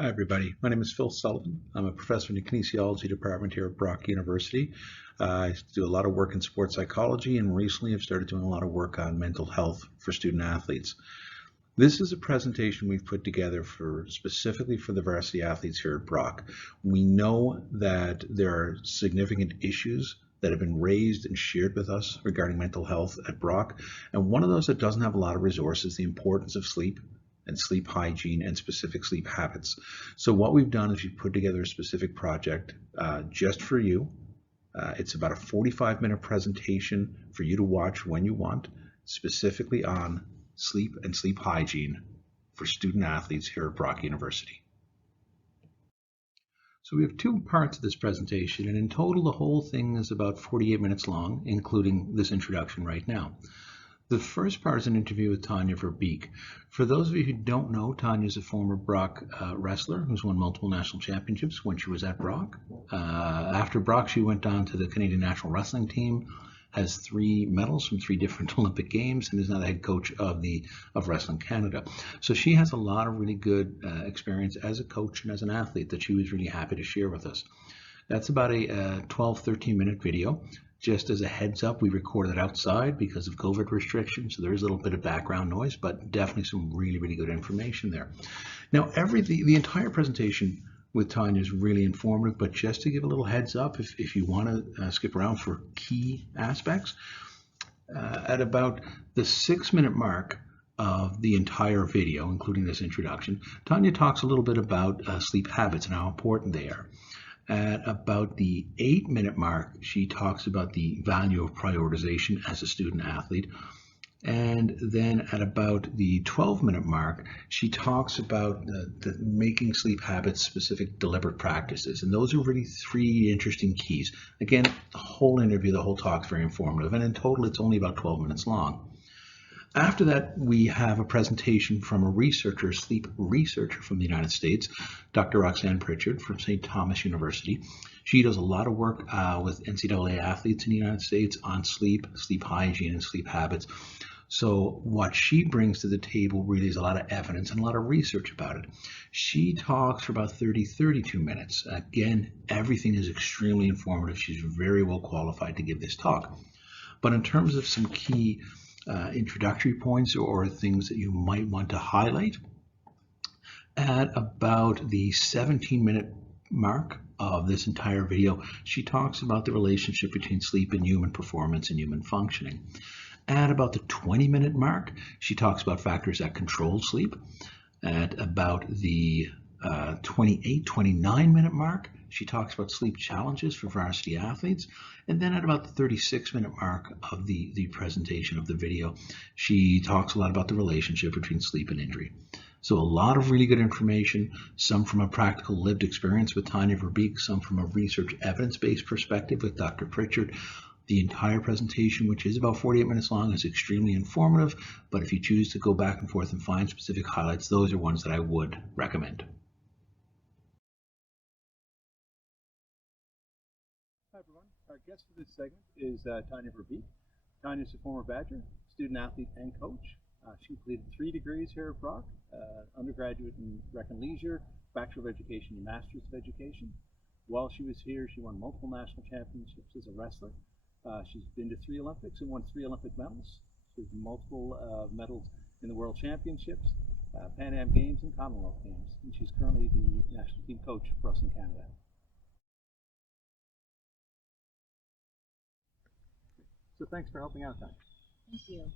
Hi, everybody. My name is Phil Sullivan. I'm a professor in the kinesiology department here at Brock University. I do a lot of work in sports psychology, and recently I've started doing a lot of work on mental health for student athletes. This is a presentation we've put together specifically for the varsity athletes here at Brock. We know that there are significant issues that have been raised and shared with us regarding mental health at Brock, and one of those that doesn't have a lot of resources is the importance of sleep and sleep hygiene and specific sleep habits. So what we've done is we've put together a specific project just for you. It's about a 45-minute presentation for you to watch when you want, specifically on sleep and sleep hygiene for student athletes here at Brock University. So we have two parts of this presentation, and in total the whole thing is about 48 minutes long, including this introduction right now. The first part is an interview with Tonya Verbeek. For those of you who don't know, Tonya is a former Brock wrestler who's won multiple national championships when she was at Brock. After Brock, she went on to the Canadian national wrestling team, has 3 medals from 3 different Olympic games, and is now the head coach of Wrestling Canada. So she has a lot of really good experience as a coach and as an athlete that she was really happy to share with us. That's about a 12-13 minute video. Just as a heads up, we recorded it outside because of COVID restrictions, so there is a little bit of background noise, but definitely some really, really good information there. Now, the entire presentation with Tonya is really informative, but just to give a little heads up, if you want to skip around for key aspects, at about the 6-minute mark of the entire video, including this introduction, Tonya talks a little bit about sleep habits and how important they are. At about the 8-minute mark, she talks about the value of prioritization as a student athlete. And then at about the 12-minute mark, she talks about the making sleep habits specific deliberate practices. And those are really 3 interesting keys. Again, the whole interview, the whole talk is very informative. And in total, it's only about 12 minutes long. After that, we have a presentation from a sleep researcher from the United States, Dr. Roxanne Pritchard from St. Thomas University. She does a lot of work with NCAA athletes in the United States on sleep, sleep hygiene, and sleep habits. So what she brings to the table really is a lot of evidence and a lot of research about it. She talks for about 30-32 minutes. Again, everything is extremely informative. She's very well qualified to give this talk. But in terms of some key introductory points or things that you might want to highlight, at about the 17-minute mark of this entire video, she talks about the relationship between sleep and human performance and human functioning. At about the 20-minute mark, she talks about factors that control sleep. At about the 29-minute mark, she talks about sleep challenges for varsity athletes. And then at about the 36-minute mark of the presentation of the video, she talks a lot about the relationship between sleep and injury. So a lot of really good information, some from a practical lived experience with Tonya Verbeek, some from a research evidence-based perspective with Dr. Pritchard. The entire presentation, which is about 48 minutes long, is extremely informative, but if you choose to go back and forth and find specific highlights, those are ones that I would recommend. Hi everyone, our guest for this segment is Tonya Verbeek. Tonya is a former Badger, student athlete and coach. She completed 3 degrees here at Brock, undergraduate in Rec and Leisure, Bachelor of Education and Masters of Education. While she was here, she won multiple national championships as a wrestler. She's been to 3 Olympics and won 3 Olympic medals. She has multiple medals in the World Championships, Pan Am Games, and Commonwealth Games. And she's currently the national team coach for us in Canada. So thanks for helping out, Tonya. Thank you.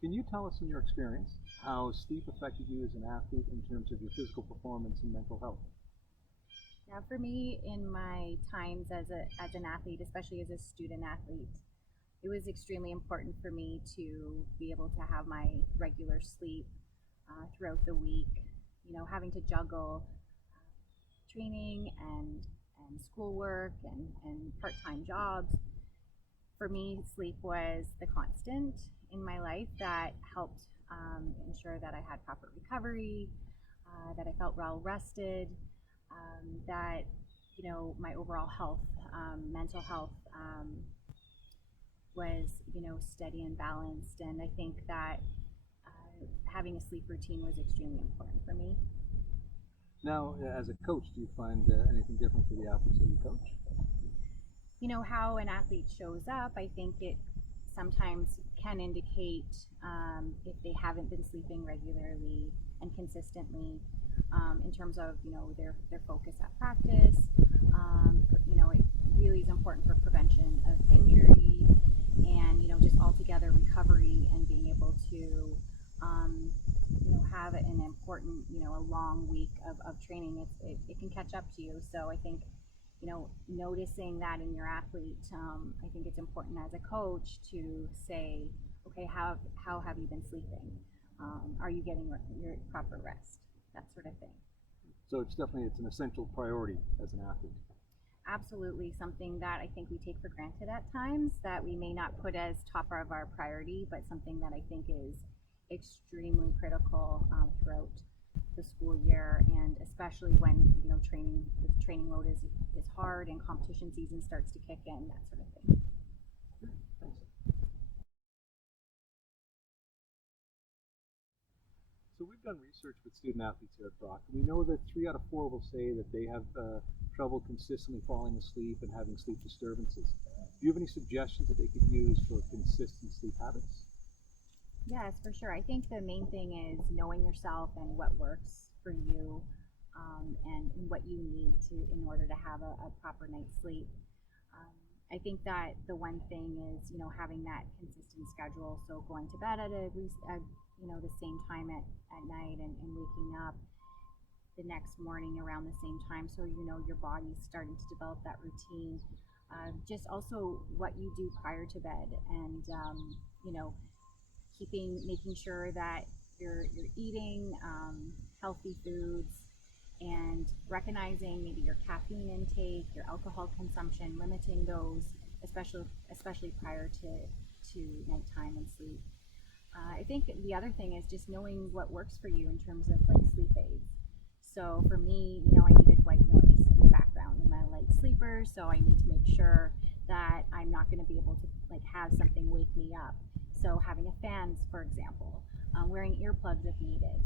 Can you tell us in your experience how sleep affected you as an athlete in terms of your physical performance and mental health? Now, for me, in my times as an athlete, especially as a student athlete, it was extremely important for me to be able to have my regular sleep throughout the week. You know, having to juggle training and schoolwork and part-time jobs. For me, sleep was the constant in my life that helped ensure that I had proper recovery, that I felt well rested, that, you know, my overall health, mental health was, you know, steady and balanced. And I think that having a sleep routine was extremely important for me. Now, as a coach, do you find anything different for the athletes that you coach? You know, how an athlete shows up, I think it sometimes can indicate if they haven't been sleeping regularly and consistently, in terms of, you know, their focus at practice. You know, it really is important for prevention of injury and, you know, just altogether recovery and being able to, you know, have an important, you know, a long week of training. It can catch up to you. So I think, you know, noticing that in your athlete, I think it's important as a coach to say, okay, how have you been sleeping? Are you getting your proper rest? That sort of thing. So it's an essential priority as an athlete. Absolutely, something that I think we take for granted at times, that we may not put as top of our priority, but something that I think is extremely critical throughout the school year, and especially when, you know, the training load is hard and competition season starts to kick in, that sort of thing. Thanks. So we've done research with student athletes here at Brock. We know that 3 out of 4 will say that they have trouble consistently falling asleep and having sleep disturbances. Do you have any suggestions that they could use for consistent sleep habits? Yes, for sure. I think the main thing is knowing yourself and what works for you, and what you need in order to have a proper night's sleep. I think that the one thing is, you know, having that consistent schedule. So going to bed at you know, the same time at night, and waking up the next morning around the same time. So, you know, your body's starting to develop that routine. Just also what you do prior to bed, and, you know, making sure that you're eating healthy foods, and recognizing maybe your caffeine intake, your alcohol consumption, limiting those, especially prior to nighttime and sleep. I think the other thing is just knowing what works for you in terms of like sleep aids. So for me, you know, I needed white noise in the background. I'm a light sleeper, so I need to make sure that I'm not going to be able to like have something wake me up. So having a fan, for example, wearing earplugs if needed,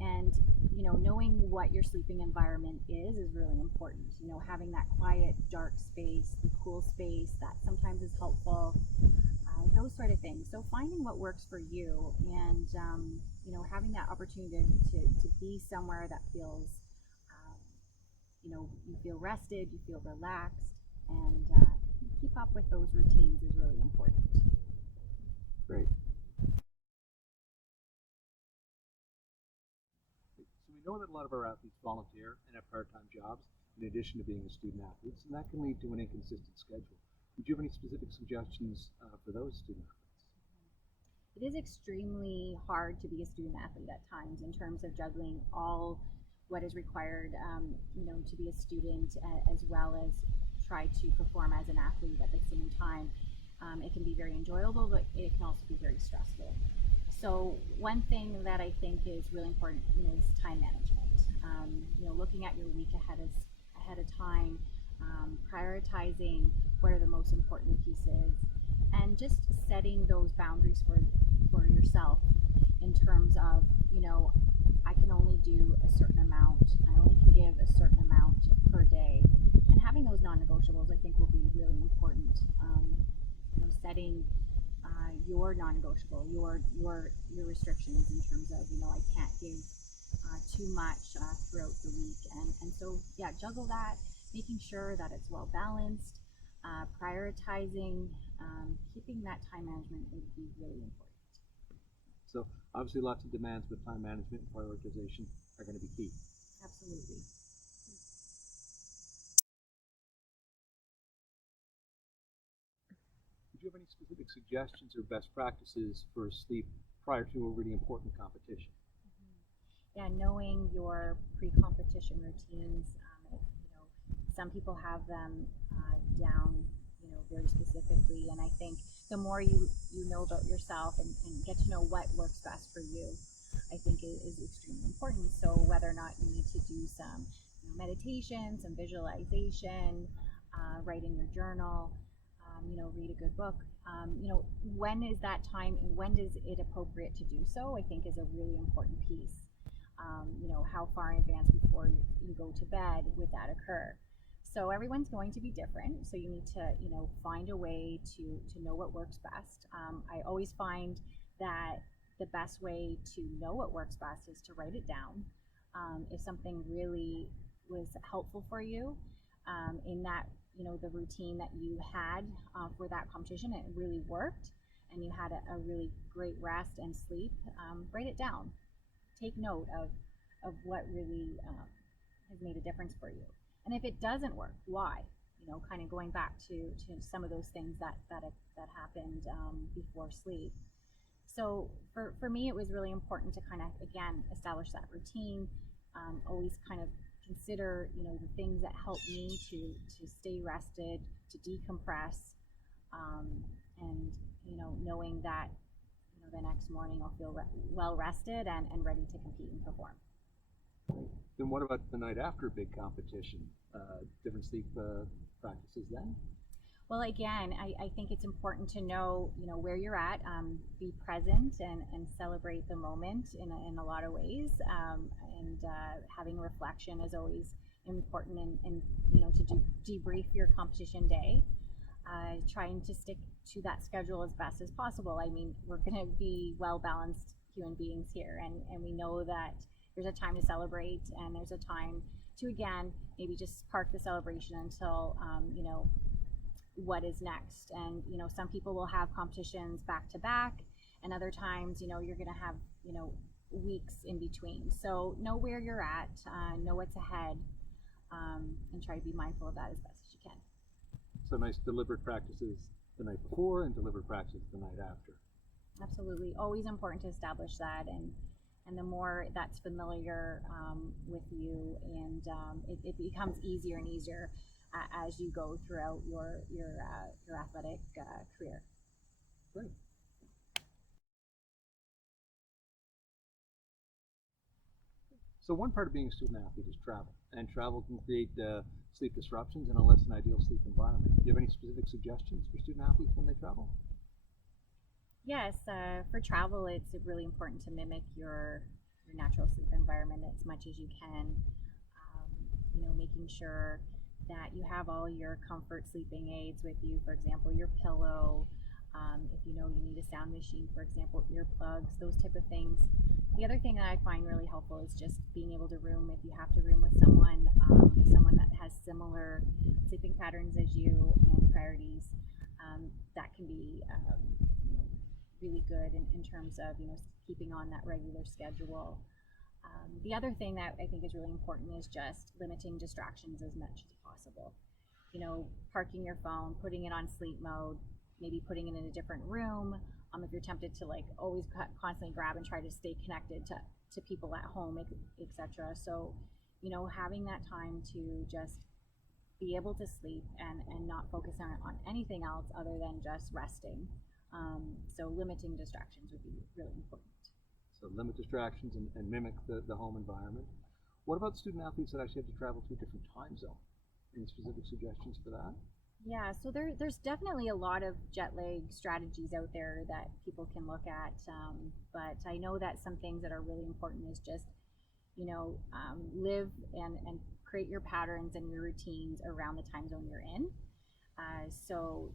and, you know, knowing what your sleeping environment is really important. You know, having that quiet, dark space, the cool space, that sometimes is helpful. Those sort of things. So finding what works for you, and, you know, having that opportunity to be somewhere that feels, you know, you feel rested, you feel relaxed, and keep up with those routines is really important. Great. So we know that a lot of our athletes volunteer and have part-time jobs in addition to being a student athletes, and that can lead to an inconsistent schedule. Would you have any specific suggestions for those student athletes? It is extremely hard to be a student athlete at times in terms of juggling all what is required, you know, to be a student, as well as try to perform as an athlete at the same time. It can be very enjoyable, but it can also be very stressful. So one thing that I think is really important, you know, is time management. You know, looking at your week ahead of time, prioritizing what are the most important pieces, and just setting those boundaries for yourself in terms of, you know, I can only do a certain amount, I only can give a certain amount per day, and having those non-negotiables I think will be really important. You know, setting your non-negotiable, your restrictions in terms of, you know, I can't give too much throughout the week, and so yeah, juggle that, making sure that it's well balanced, prioritizing, keeping that time management would be really important. So obviously lots of demands, but time management and prioritization are going to be key. Absolutely. Would you have any specific suggestions or best practices for sleep prior to a really important competition? Yeah, knowing your pre-competition routines. You know, some people have them down, you know, very specifically, and I think the more you know about yourself, and get to know what works best for you, I think is extremely important. So whether or not you need to do some, you know, meditation, some visualization, write in your journal, you know, read a good book. You know, when is that time, and when is it appropriate to do so, I think is a really important piece. how far in advance before you go to bed would that occur. So everyone's going to be different. So you need to, find a way to know what works best. I always find that the best way to know what works best is to write it down. If something really was helpful for you in that, the routine that you had for that competition, it really worked, and you had a really great rest and sleep, write it down. Take note of what really has made a difference for you. And if it doesn't work, why? Kind of going back to some of those things that happened before sleep. So for me, it was really important to kind of, again, establish that routine, always kind of consider, the things that help me to stay rested, to decompress, and, knowing that, the next morning I'll feel well rested and ready to compete and perform. Then what about the night after a big competition? Different sleep practices then? Well, again, I think it's important to know, where you're at, be present and celebrate the moment in a lot of ways. And having reflection is always important, and to debrief your competition day. Trying to stick to that schedule as best as possible. I mean, we're going to be well-balanced human beings here, and we know that there's a time to celebrate, and there's a time to, again, maybe just park the celebration until, what is next. And, some people will have competitions back to back, and other times, you're going to have, weeks in between. So know where you're at, know what's ahead, and try to be mindful of that as best as you can. So nice deliberate practices the night before and deliberate practices the night after. Absolutely. Always important to establish that, and the more that's familiar with you, and it becomes easier and easier as you go throughout your athletic career. Great. So one part of being a student athlete is travel, and travel can create sleep disruptions in a less than ideal sleep environment. Do you have any specific suggestions for student athletes when they travel? Yes, for travel, it's really important to mimic your natural sleep environment as much as you can. Making sure that you have all your comfort sleeping aids with you. For example, your pillow. If you need a sound machine, for example, earplugs, those type of things. The other thing that I find really helpful is just being able to room, if you have to room with someone that has similar sleeping patterns as you and priorities. That can be really good in terms of keeping on that regular schedule. The other thing that I think is really important is just limiting distractions as much as possible. Parking your phone, putting it on sleep mode, maybe putting it in a different room. If you're tempted to always constantly grab and try to stay connected to people at home, etc. So, having that time to just be able to sleep and not focus on anything else other than just resting. So limiting distractions would be really important. So limit distractions and mimic the home environment. What about student athletes that actually have to travel to a different time zone? Any specific suggestions for that? Yeah, so there's definitely a lot of jet lag strategies out there that people can look at. But I know that some things that are really important is just, live and create your patterns and your routines around the time zone you're in. So,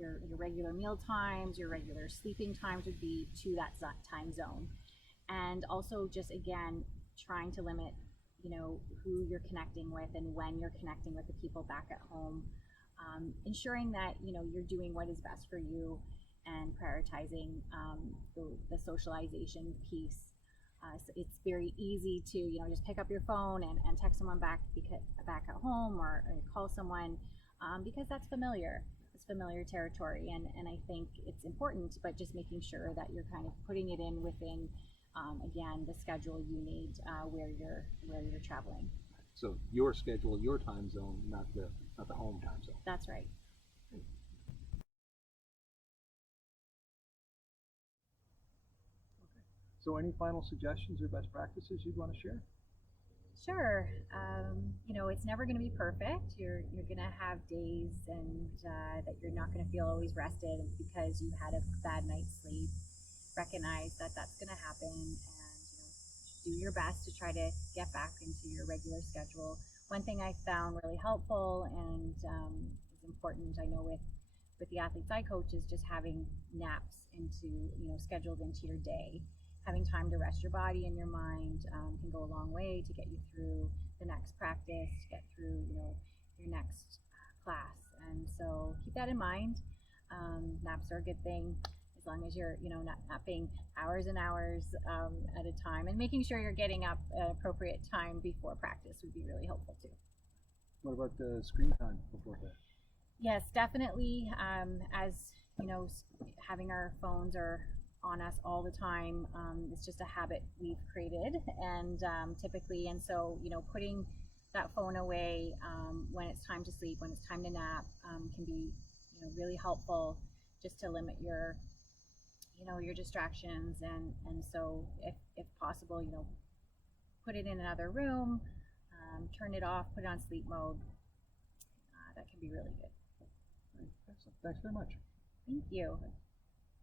your regular meal times, your regular sleeping times would be to that time zone. And also just, again, trying to limit who you're connecting with and when you're connecting with the people back at home, ensuring that you're doing what is best for you and prioritizing the socialization piece. So it's very easy to just pick up your phone and text someone back at home, or call someone because that's familiar. It's familiar territory, and I think it's important, but just making sure that you're kind of putting it in within again, the schedule you need where you're traveling. So your schedule, your time zone, not the home time zone. That's right. Okay. So any final suggestions or best practices you'd want to share? Sure. It's never going to be perfect. You're going to have days and that you're not going to feel always rested because you had a bad night's sleep. Recognize that that's going to happen, and do your best to try to get back into your regular schedule. One thing I found really helpful and is important, I know with the athletes I coach, is just having naps scheduled into your day. Having time to rest your body and your mind can go a long way to get you through the next practice, to get through your next class. And so keep that in mind. Naps are a good thing as long as you're not napping hours and hours at a time, and making sure you're getting up at appropriate time before practice would be really helpful too. What about the screen time before bed? Yes, definitely. As having our phones or on us all the time, it's just a habit we've created, and so putting that phone away when it's time to sleep, when it's time to nap, can be really helpful, just to limit your distractions, and so if possible, put it in another room, turn it off, put it on sleep mode. That can be really good. Excellent. Thanks very much. Thank you.